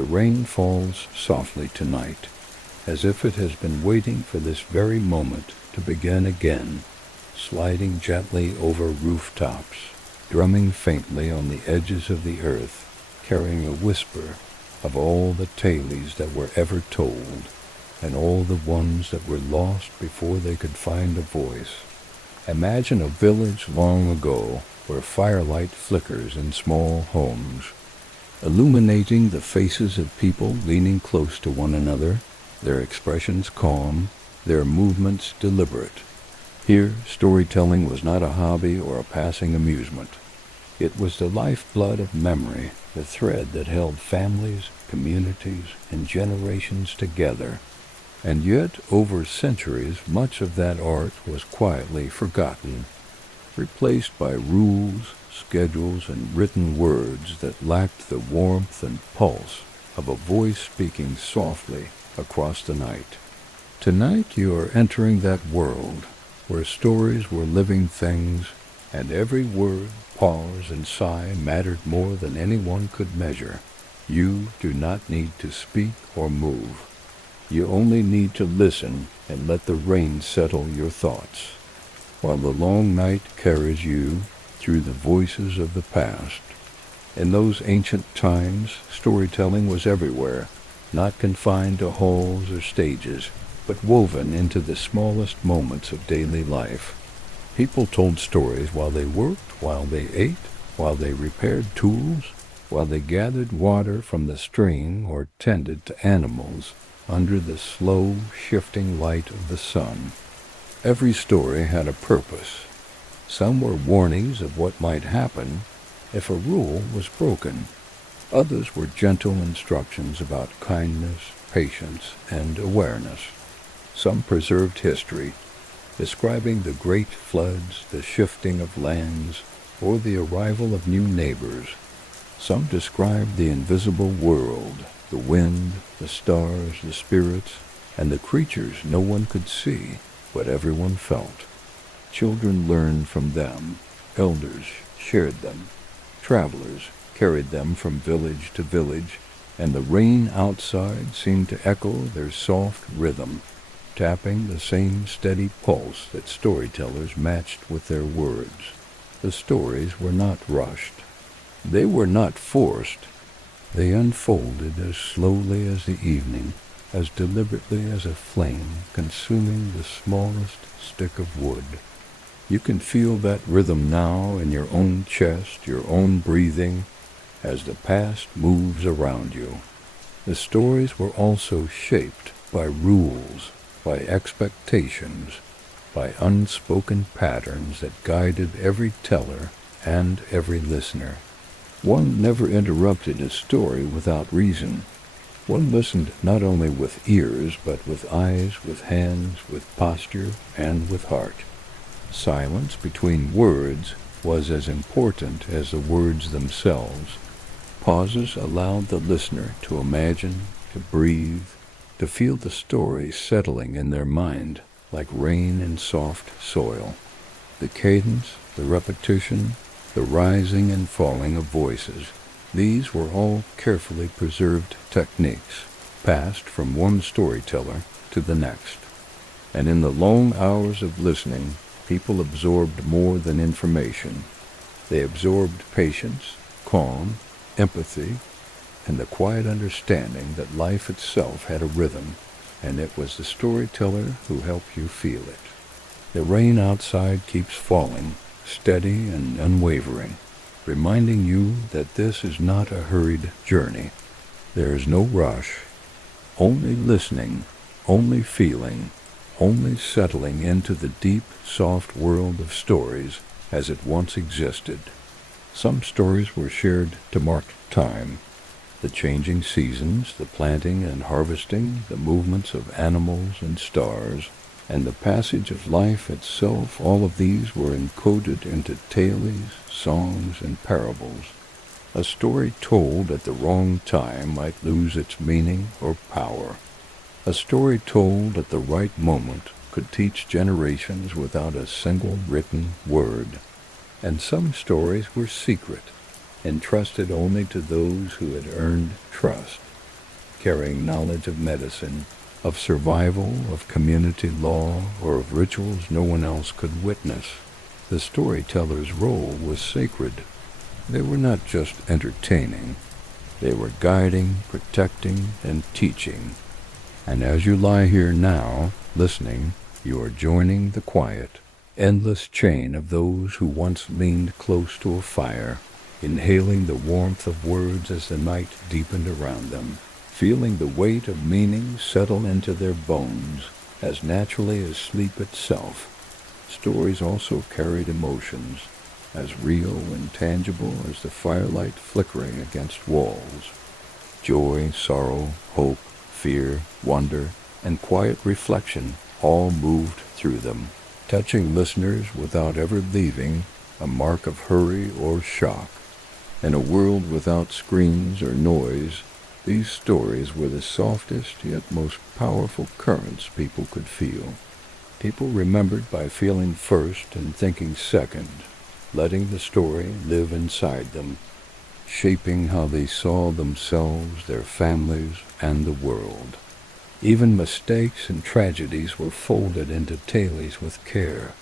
The rain falls softly tonight, as if it has been waiting for this very moment to begin again, sliding gently over rooftops, drumming faintly on the edges of the earth, carrying a whisper of all the tales that were ever told, and all the ones that were lost before they could find a voice. Imagine a village long ago where firelight flickers in small homes, illuminating the faces of people leaning close to one another, their expressions calm, their movements deliberate. Here, storytelling was not a hobby or a passing amusement. It was the lifeblood of memory, the thread that held families, communities, and generations together. And yet, over centuries, much of that art was quietly forgotten, replaced by rules, schedules, and written words that lacked the warmth and pulse of a voice speaking softly across the night. Tonight you are entering that world where stories were living things, and every word, pause, and sigh mattered more than anyone could measure. You do not need to speak or move. You only need to listen and let the rain settle your thoughts, while the long night carries you through the voices of the past. In those ancient times, storytelling was everywhere, not confined to halls or stages, but woven into the smallest moments of daily life. People told stories while they worked, while they ate, while they repaired tools, while they gathered water from the stream or tended to animals under the slow, shifting light of the sun. Every story had a purpose. Some were warnings of what might happen if a rule was broken. Others were gentle instructions about kindness, patience, and awareness. Some preserved history, describing the great floods, the shifting of lands, or the arrival of new neighbors. Some described the invisible world, the wind, the stars, the spirits, and the creatures no one could see, but everyone felt. Children learned from them, elders shared them, travelers carried them from village to village, and the rain outside seemed to echo their soft rhythm, tapping the same steady pulse that storytellers matched with their words. The stories were not rushed. They were not forced. They unfolded as slowly as the evening, as deliberately as a flame consuming the smallest stick of wood. You can feel that rhythm now in your own chest, your own breathing, as the past moves around you. The stories were also shaped by rules, by expectations, by unspoken patterns that guided every teller and every listener. One never interrupted a story without reason. One listened not only with ears, but with eyes, with hands, with posture, and with heart. Silence between words was as important as the words themselves. Pauses allowed the listener to imagine, to breathe, to feel the story settling in their mind like rain in soft soil. The cadence, the repetition, the rising and falling of voices, these were all carefully preserved techniques, passed from one storyteller to the next. And in the long hours of listening, people absorbed more than information. They absorbed patience, calm, empathy, and the quiet understanding that life itself had a rhythm, and it was the storyteller who helped you feel it. The rain outside keeps falling, steady and unwavering, reminding you that this is not a hurried journey. There is no rush, only listening, only feeling, only settling into the deep, soft world of stories as it once existed. Some stories were shared to mark time, the changing seasons, the planting and harvesting, the movements of animals and stars, and the passage of life itself. All of these were encoded into tales, songs, and parables. A story told at the wrong time might lose its meaning or power. A story told at the right moment could teach generations without a single written word. And some stories were secret, entrusted only to those who had earned trust. carrying knowledge of medicine, of survival, of community law, or of rituals no one else could witness. The storyteller's role was sacred. They were not just entertaining. They were guiding, protecting, and teaching. And as you lie here now, listening, you are joining the quiet, endless chain of those who once leaned close to a fire, inhaling the warmth of words as the night deepened around them, feeling the weight of meaning settle into their bones as naturally as sleep itself. Stories also carried emotions, as real and tangible as the firelight flickering against walls. Joy, sorrow, hope, fear, wonder, and quiet reflection all moved through them, touching listeners without ever leaving a mark of hurry or shock. In a world without screens or noise, these stories were the softest yet most powerful currents people could feel. People remembered by feeling first and thinking second, letting the story live inside them, shaping how they saw themselves, their families, and the world. Even mistakes and tragedies were folded into tales with care,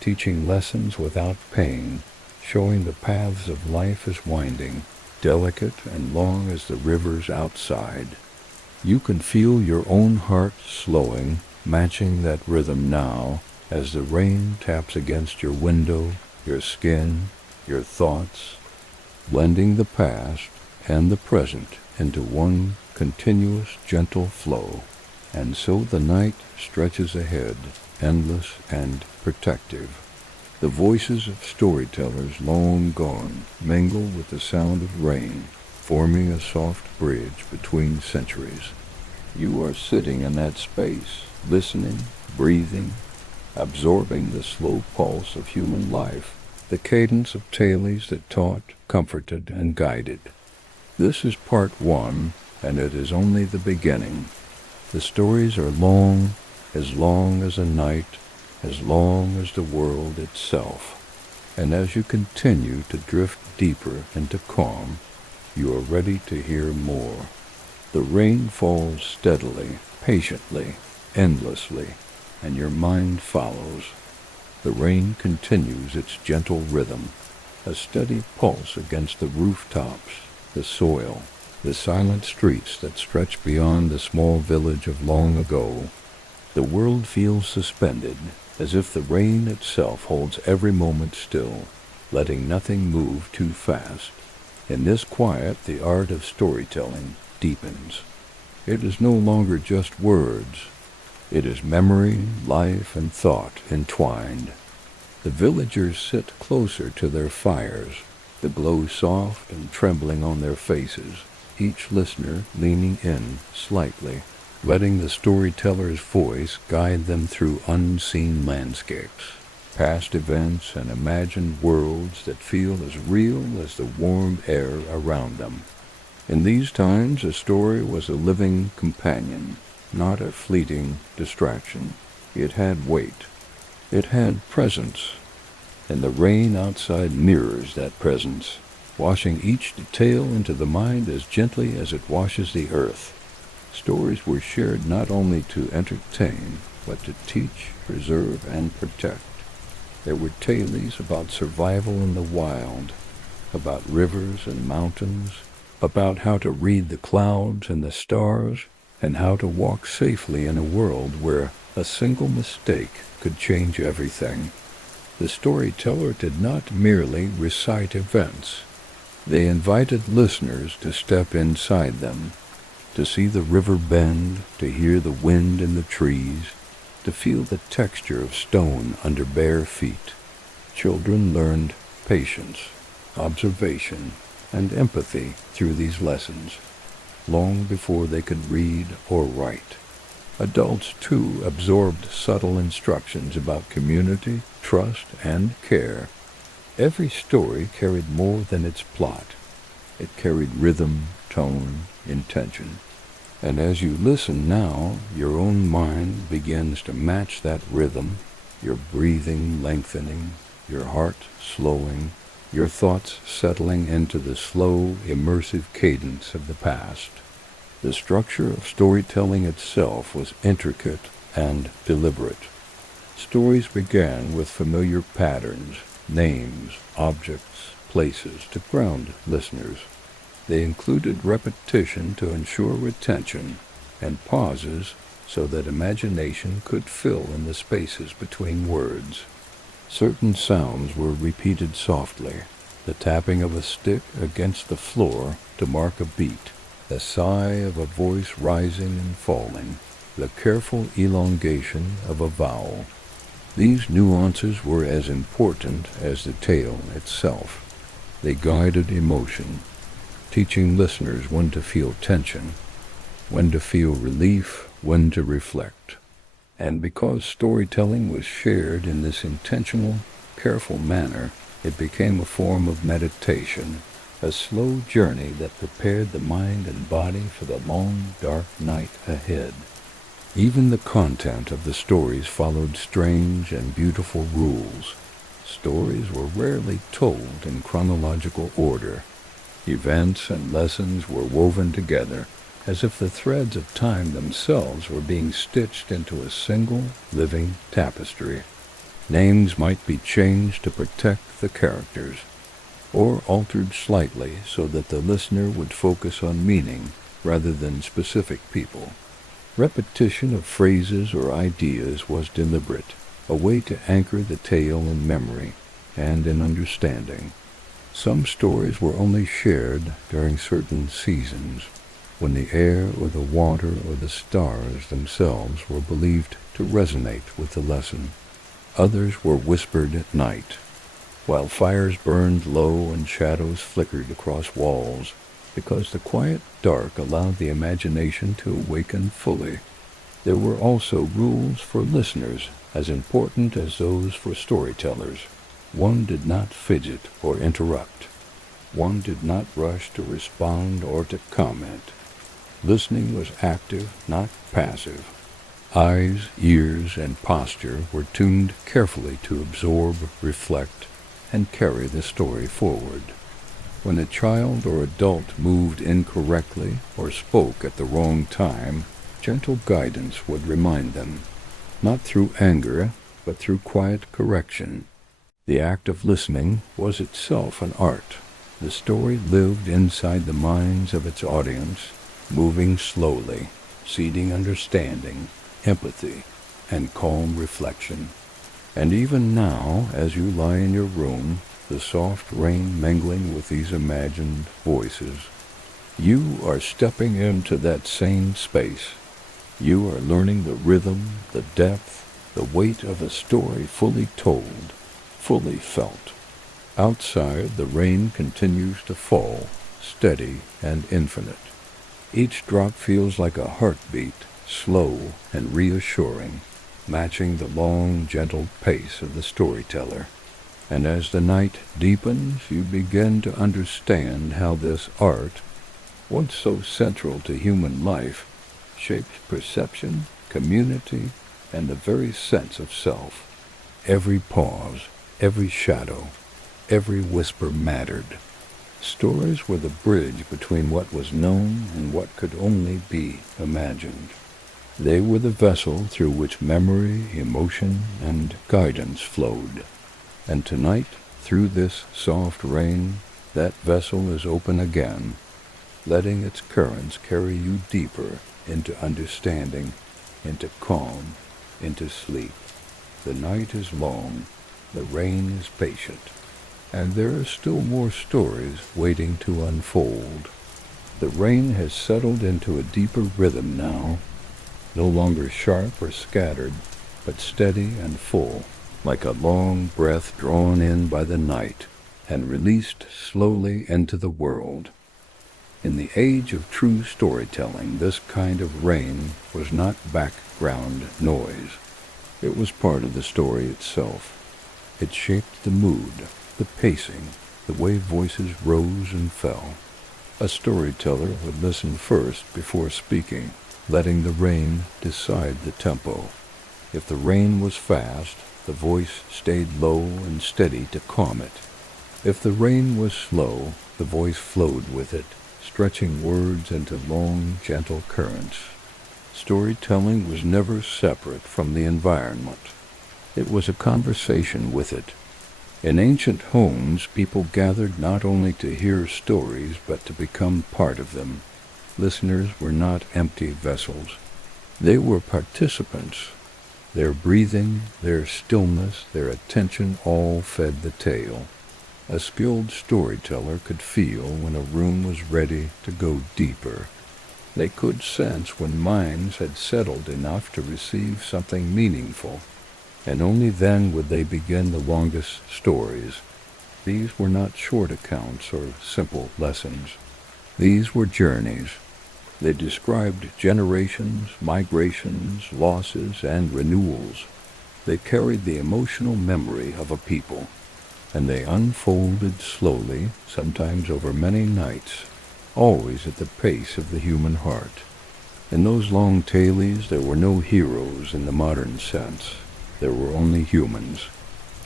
teaching lessons without pain, showing the paths of life as winding, delicate and long as the rivers outside. You can feel your own heart slowing, matching that rhythm now, as the rain taps against your window, your skin, your thoughts, blending the past and the present into one continuous, gentle flow. And so the night stretches ahead, endless and protective. The voices of storytellers long gone mingle with the sound of rain, forming a soft bridge between centuries. You are sitting in that space, listening, breathing, absorbing the slow pulse of human life, the cadence of tales that taught, comforted, and guided. This is part one, and it is only the beginning. The stories are long as a night, as long as the world itself. And as you continue to drift deeper into calm, you are ready to hear more. The rain falls steadily, patiently, endlessly, and your mind follows. The rain continues its gentle rhythm, a steady pulse against the rooftops, the soil, the silent streets that stretch beyond the small village of long ago. The world feels suspended, as if the rain itself holds every moment still, letting nothing move too fast. In this quiet, the art of storytelling deepens. It is no longer just words. It is memory, life, and thought entwined. The villagers sit closer to their fires, the glow soft and trembling on their faces, each listener leaning in slightly, letting the storyteller's voice guide them through unseen landscapes, past events, and imagined worlds that feel as real as the warm air around them. In these times, a story was a living companion, not a fleeting distraction. It had weight. It had presence. And the rain outside mirrors that presence, washing each detail into the mind as gently as it washes the earth. Stories were shared not only to entertain, but to teach, preserve, and protect. There were tales about survival in the wild, about rivers and mountains, about how to read the clouds and the stars, and how to walk safely in a world where a single mistake could change everything. The storyteller did not merely recite events. They invited listeners to step inside them, to see the river bend, to hear the wind in the trees, to feel the texture of stone under bare feet. Children learned patience, observation, and empathy through these lessons, long before they could read or write. Adults, too, absorbed subtle instructions about community, trust, and care. Every story carried more than its plot. It carried rhythm, tone, intention. And as you listen now, your own mind begins to match that rhythm, your breathing lengthening, your heart slowing, your thoughts settling into the slow, immersive cadence of the past. The structure of storytelling itself was intricate and deliberate. Stories began with familiar patterns, names, objects, places to ground listeners. They included repetition to ensure retention and pauses so that imagination could fill in the spaces between words. Certain sounds were repeated softly, the tapping of a stick against the floor to mark a beat, the sigh of a voice rising and falling, the careful elongation of a vowel. These nuances were as important as the tale itself. They guided emotion, teaching listeners when to feel tension, when to feel relief, when to reflect. And because storytelling was shared in this intentional, careful manner, it became a form of meditation, a slow journey that prepared the mind and body for the long, dark night ahead. Even the content of the stories followed strange and beautiful rules. Stories were rarely told in chronological order. Events and lessons were woven together, as if the threads of time themselves were being stitched into a single, living tapestry. Names might be changed to protect the characters, or altered slightly so that the listener would focus on meaning rather than specific people. Repetition of phrases or ideas was deliberate, a way to anchor the tale in memory and in understanding. Some stories were only shared during certain seasons, when the air or the water or the stars themselves were believed to resonate with the lesson. Others were whispered at night, while fires burned low and shadows flickered across walls, because the quiet dark allowed the imagination to awaken fully. There were also rules for listeners as important as those for storytellers. One did not fidget or interrupt. One did not rush to respond or to comment. Listening was active, not passive. Eyes, ears, and posture were tuned carefully to absorb, reflect, and carry the story forward. When a child or adult moved incorrectly or spoke at the wrong time, gentle guidance would remind them, not through anger, but through quiet correction. The act of listening was itself an art. The story lived inside the minds of its audience, moving slowly, seeding understanding, empathy, and calm reflection. And even now, as you lie in your room, the soft rain mingling with these imagined voices, you are stepping into that same space. You are learning the rhythm, the depth, the weight of a story fully told, fully felt. Outside, the rain continues to fall, steady and infinite. Each drop feels like a heartbeat, slow and reassuring, matching the long, gentle pace of the storyteller. And as the night deepens, you begin to understand how this art, once so central to human life, shaped perception, community, and the very sense of self. Every pause, every shadow, every whisper mattered. Stories were the bridge between what was known and what could only be imagined. They were the vessel through which memory, emotion, and guidance flowed. And tonight, through this soft rain, that vessel is open again, letting its currents carry you deeper into understanding, into calm, into sleep. The night is long, the rain is patient, and there are still more stories waiting to unfold. The rain has settled into a deeper rhythm now, no longer sharp or scattered, but steady and full, like a long breath drawn in by the night and released slowly into the world. In the age of true storytelling, this kind of rain was not background noise. It was part of the story itself. It shaped the mood, the pacing, the way voices rose and fell. A storyteller would listen first before speaking, letting the rain decide the tempo. If the rain was fast, the voice stayed low and steady to calm it. If the rain was slow, the voice flowed with it, stretching words into long, gentle currents. Storytelling was never separate from the environment. It was a conversation with it. In ancient homes, people gathered not only to hear stories, but to become part of them. Listeners were not empty vessels. They were participants. Their breathing, their stillness, their attention all fed the tale. A skilled storyteller could feel when a room was ready to go deeper. They could sense when minds had settled enough to receive something meaningful, and only then would they begin the longest stories. These were not short accounts or simple lessons. These were journeys. They described generations, migrations, losses, and renewals. They carried the emotional memory of a people, and they unfolded slowly, sometimes over many nights, always at the pace of the human heart. In those long tales there were no heroes in the modern sense. There were only humans,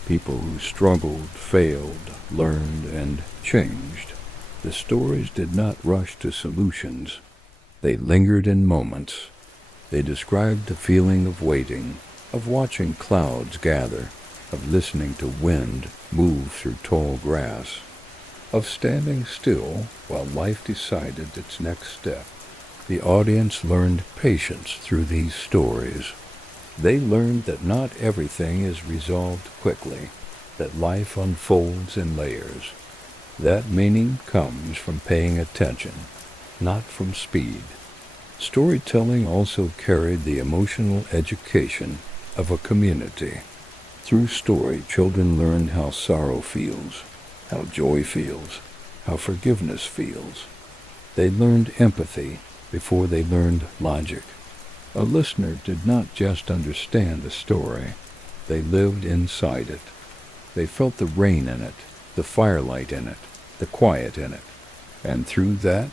people who struggled, failed, learned, and changed. The stories did not rush to solutions. They lingered in moments. They described the feeling of waiting, of watching clouds gather, of listening to wind move through tall grass, of standing still while life decided its next step. The audience learned patience through these stories. They learned that not everything is resolved quickly, that life unfolds in layers. That meaning comes from paying attention, not from speed. Storytelling also carried the emotional education of a community. Through story, children learned how sorrow feels, how joy feels, how forgiveness feels. They learned empathy before they learned logic. A listener did not just understand a story. They lived inside it. They felt the rain in it, the firelight in it, the quiet in it. And through that,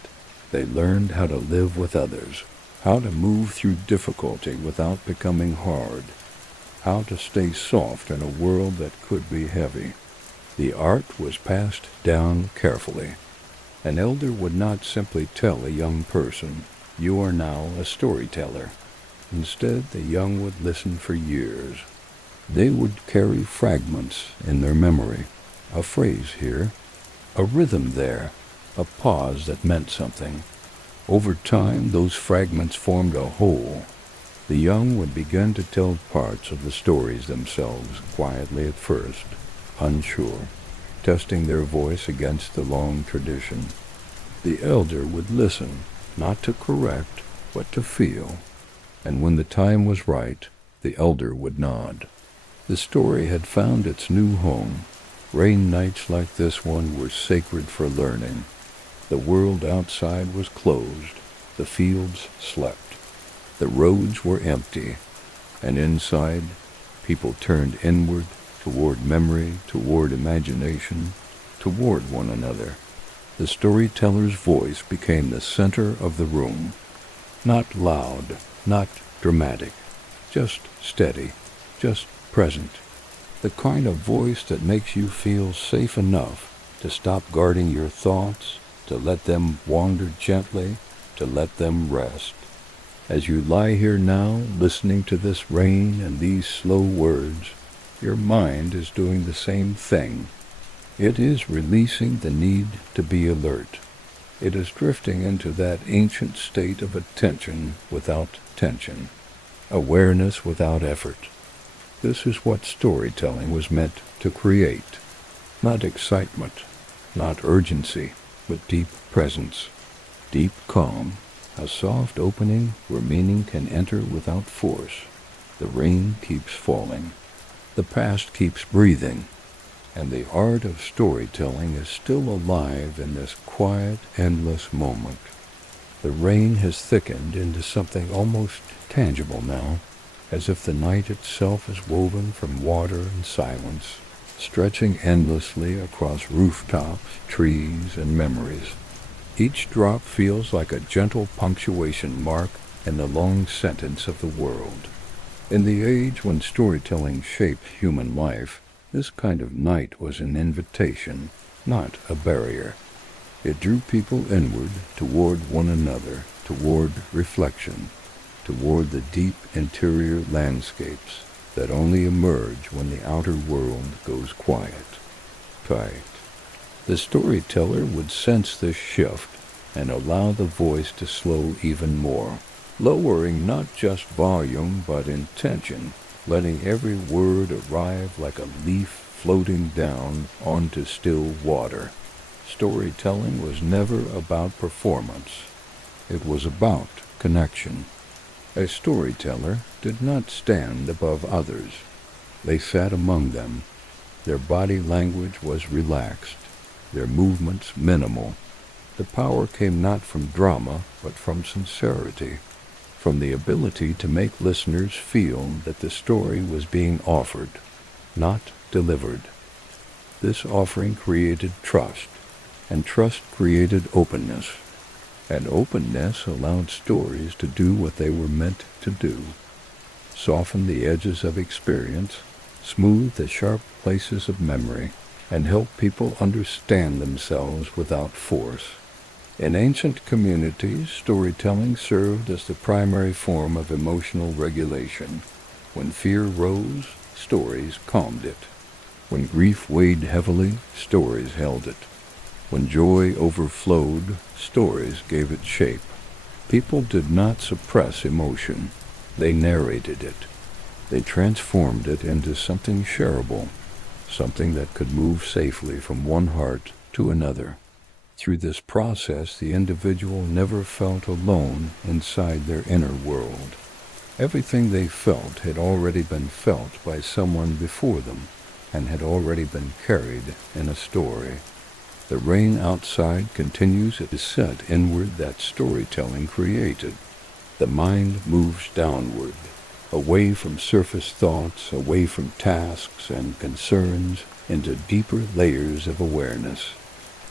they learned how to live with others, how to move through difficulty without becoming hard, how to stay soft in a world that could be heavy. The art was passed down carefully. An elder would not simply tell a young person, "You are now a storyteller." Instead, the young would listen for years. They would carry fragments in their memory, a phrase here, a rhythm there, a pause that meant something. Over time, those fragments formed a whole. The young would begin to tell parts of the stories themselves, quietly at first, unsure, testing their voice against the long tradition. The elder would listen, not to correct, but to feel. And when the time was right, the elder would nod. The story had found its new home. Rain nights like this one were sacred for learning. The world outside was closed. The fields slept. The roads were empty. And inside, people turned inward, toward memory, toward imagination, toward one another. The storyteller's voice became the center of the room. Not loud, not dramatic, just steady, just present. The kind of voice that makes you feel safe enough to stop guarding your thoughts, to let them wander gently, to let them rest. As you lie here now, listening to this rain and these slow words, your mind is doing the same thing. It is releasing the need to be alert. It is drifting into that ancient state of attention without tension, awareness without effort. This is what storytelling was meant to create. Not excitement, not urgency, but deep presence, deep calm, a soft opening where meaning can enter without force. The rain keeps falling. The past keeps breathing. And the art of storytelling is still alive in this quiet, endless moment. The rain has thickened into something almost tangible now, as if the night itself is woven from water and silence, stretching endlessly across rooftops, trees, and memories. Each drop feels like a gentle punctuation mark in the long sentence of the world. In the age when storytelling shaped human life, this kind of night was an invitation, not a barrier. It drew people inward, toward one another, toward reflection, toward the deep interior landscapes that only emerge when the outer world goes quiet, tight. The storyteller would sense this shift and allow the voice to slow even more, lowering not just volume but intention, letting every word arrive like a leaf floating down onto still water. Storytelling was never about performance. It was about connection. A storyteller did not stand above others. They sat among them. Their body language was relaxed, their movements minimal. The power came not from drama, but from sincerity, from the ability to make listeners feel that the story was being offered, not delivered. This offering created trust, and trust created openness. And openness allowed stories to do what they were meant to do, soften the edges of experience, smooth the sharp places of memory, and help people understand themselves without force. In ancient communities, storytelling served as the primary form of emotional regulation. When fear rose, stories calmed it. When grief weighed heavily, stories held it. When joy overflowed, stories gave it shape. People did not suppress emotion. They narrated it. They transformed it into something shareable, something that could move safely from one heart to another. Through this process, the individual never felt alone inside their inner world. Everything they felt had already been felt by someone before them and had already been carried in a story. The rain outside continues its descent inward that storytelling created. The mind moves downward, away from surface thoughts, away from tasks and concerns, into deeper layers of awareness.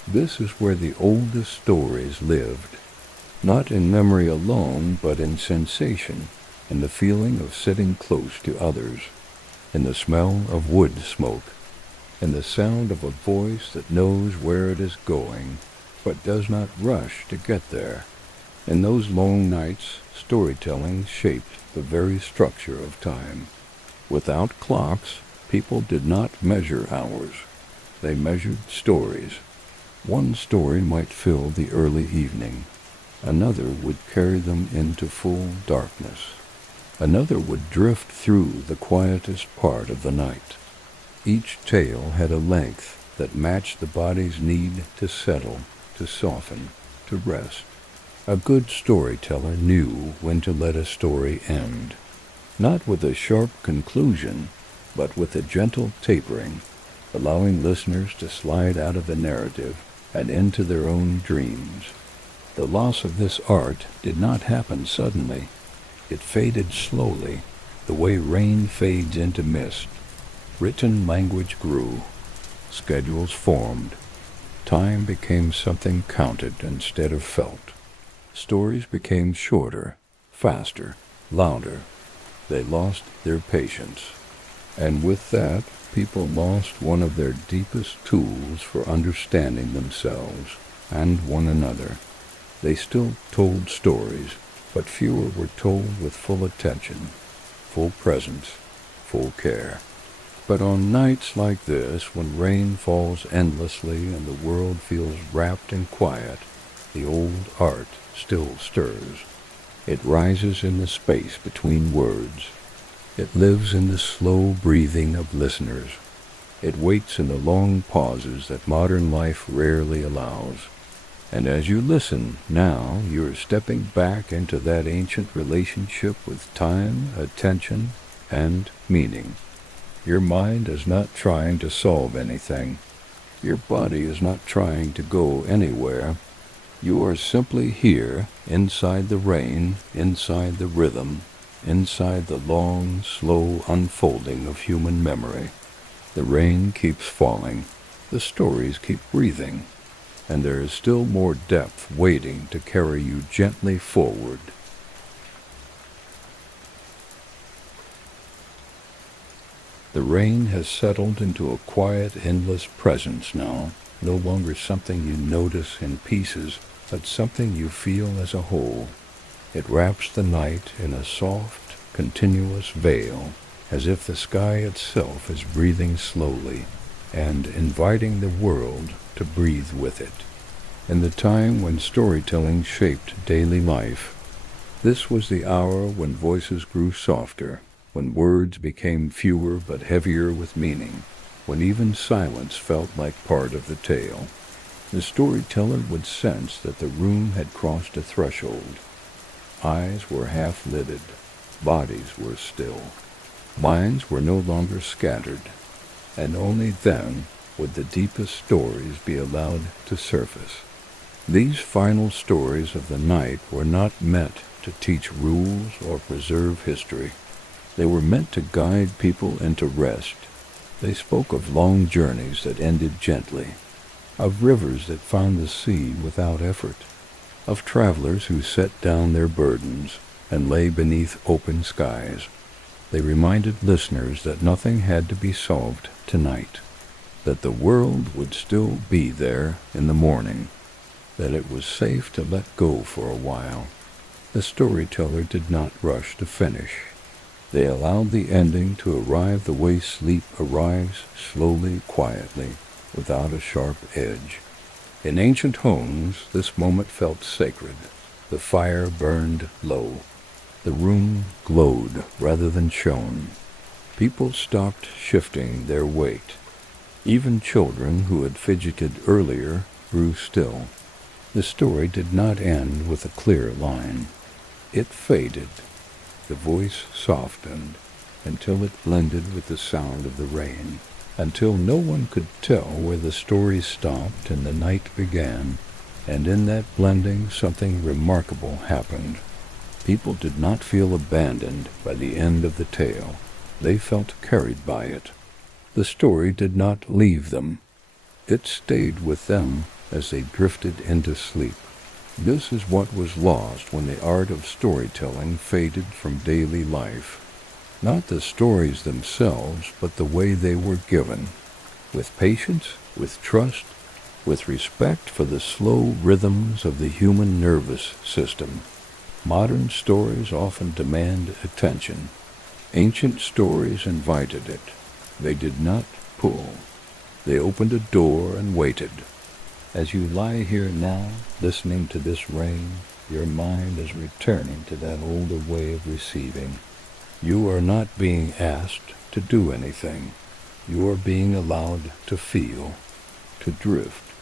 This is where the oldest stories lived, not in memory alone, but in sensation, in the feeling of sitting close to others, in the smell of wood smoke, in the sound of a voice that knows where it is going, but does not rush to get there. In those long nights, storytelling shaped the very structure of time. Without clocks, people did not measure hours. They measured stories. One story might fill the early evening. Another would carry them into full darkness. Another would drift through the quietest part of the night. Each tale had a length that matched the body's need to settle, to soften, to rest. A good storyteller knew when to let a story end, not with a sharp conclusion, but with a gentle tapering, allowing listeners to slide out of the narrative and into their own dreams. The loss of this art did not happen suddenly. It faded slowly, the way rain fades into mist. Written language grew. Schedules formed. Time became something counted instead of felt. Stories became shorter, faster, louder. They lost their patience. And with that, people lost one of their deepest tools for understanding themselves and one another. They still told stories, but fewer were told with full attention, full presence, full care. But on nights like this, when rain falls endlessly and the world feels wrapped in quiet, the old art still stirs. It rises in the space between words. It lives in the slow breathing of listeners. It waits in the long pauses that modern life rarely allows. And as you listen, now you are stepping back into that ancient relationship with time, attention, and meaning. Your mind is not trying to solve anything. Your body is not trying to go anywhere. You are simply here, inside the rain, inside the rhythm, inside the long, slow unfolding of human memory. The rain keeps falling. The stories keep breathing. And there is still more depth waiting to carry you gently forward. The rain has settled into a quiet, endless presence now, no longer something you notice in pieces, but something you feel as a whole. It wraps the night in a soft, continuous veil, as if the sky itself is breathing slowly and inviting the world to breathe with it. In the time when storytelling shaped daily life, this was the hour when voices grew softer, when words became fewer but heavier with meaning, when even silence felt like part of the tale. The storyteller would sense that the room had crossed a threshold. Eyes were half-lidded, bodies were still, minds were no longer scattered, and only then would the deepest stories be allowed to surface. These final stories of the night were not meant to teach rules or preserve history. They were meant to guide people into rest. They spoke of long journeys that ended gently, of rivers that found the sea without effort, of travelers who set down their burdens and lay beneath open skies. They reminded listeners that nothing had to be solved tonight, that the world would still be there in the morning, that it was safe to let go for a while. The storyteller did not rush to finish. They allowed the ending to arrive the way sleep arrives, slowly, quietly, without a sharp edge. In ancient homes, this moment felt sacred. The fire burned low. The room glowed rather than shone. People stopped shifting their weight. Even children who had fidgeted earlier grew still. The story did not end with a clear line. It faded. The voice softened until it blended with the sound of the rain, until no one could tell where the story stopped and the night began. And in that blending, something remarkable happened. People did not feel abandoned by the end of the tale. They felt carried by it. The story did not leave them. It stayed with them as they drifted into sleep. This is what was lost when the art of storytelling faded from daily life. Not the stories themselves, but the way they were given. With patience, with trust, with respect for the slow rhythms of the human nervous system. Modern stories often demand attention. Ancient stories invited it. They did not pull. They opened a door and waited. As you lie here now, listening to this rain, your mind is returning to that older way of receiving. You are not being asked to do anything. You are being allowed to feel, to drift,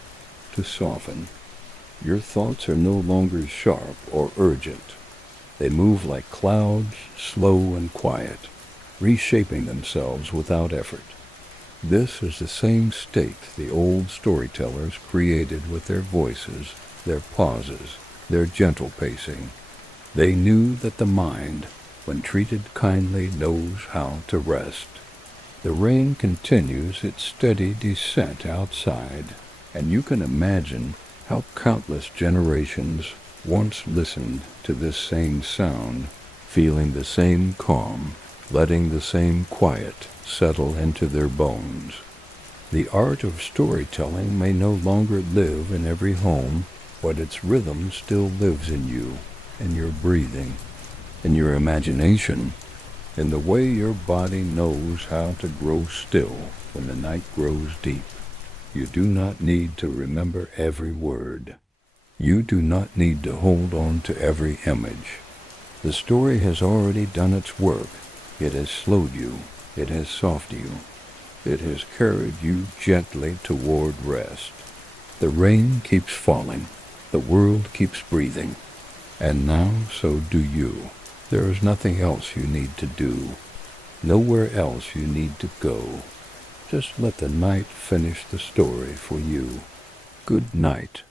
to soften. Your thoughts are no longer sharp or urgent. They move like clouds, slow and quiet, reshaping themselves without effort. This is the same state the old storytellers created with their voices, their pauses, their gentle pacing. They knew that the mind, when treated kindly, knows how to rest. The rain continues its steady descent outside, and you can imagine how countless generations once listened to this same sound, feeling the same calm, letting the same quiet settle into their bones. The art of storytelling may no longer live in every home, but its rhythm still lives in you, in your breathing, in your imagination, in the way your body knows how to grow still when the night grows deep. You do not need to remember every word. You do not need to hold on to every image. The story has already done its work. It has slowed you. It has softened you. It has carried you gently toward rest. The rain keeps falling. The world keeps breathing. And now so do you. There is nothing else you need to do. Nowhere else you need to go. Just let the night finish the story for you. Good night.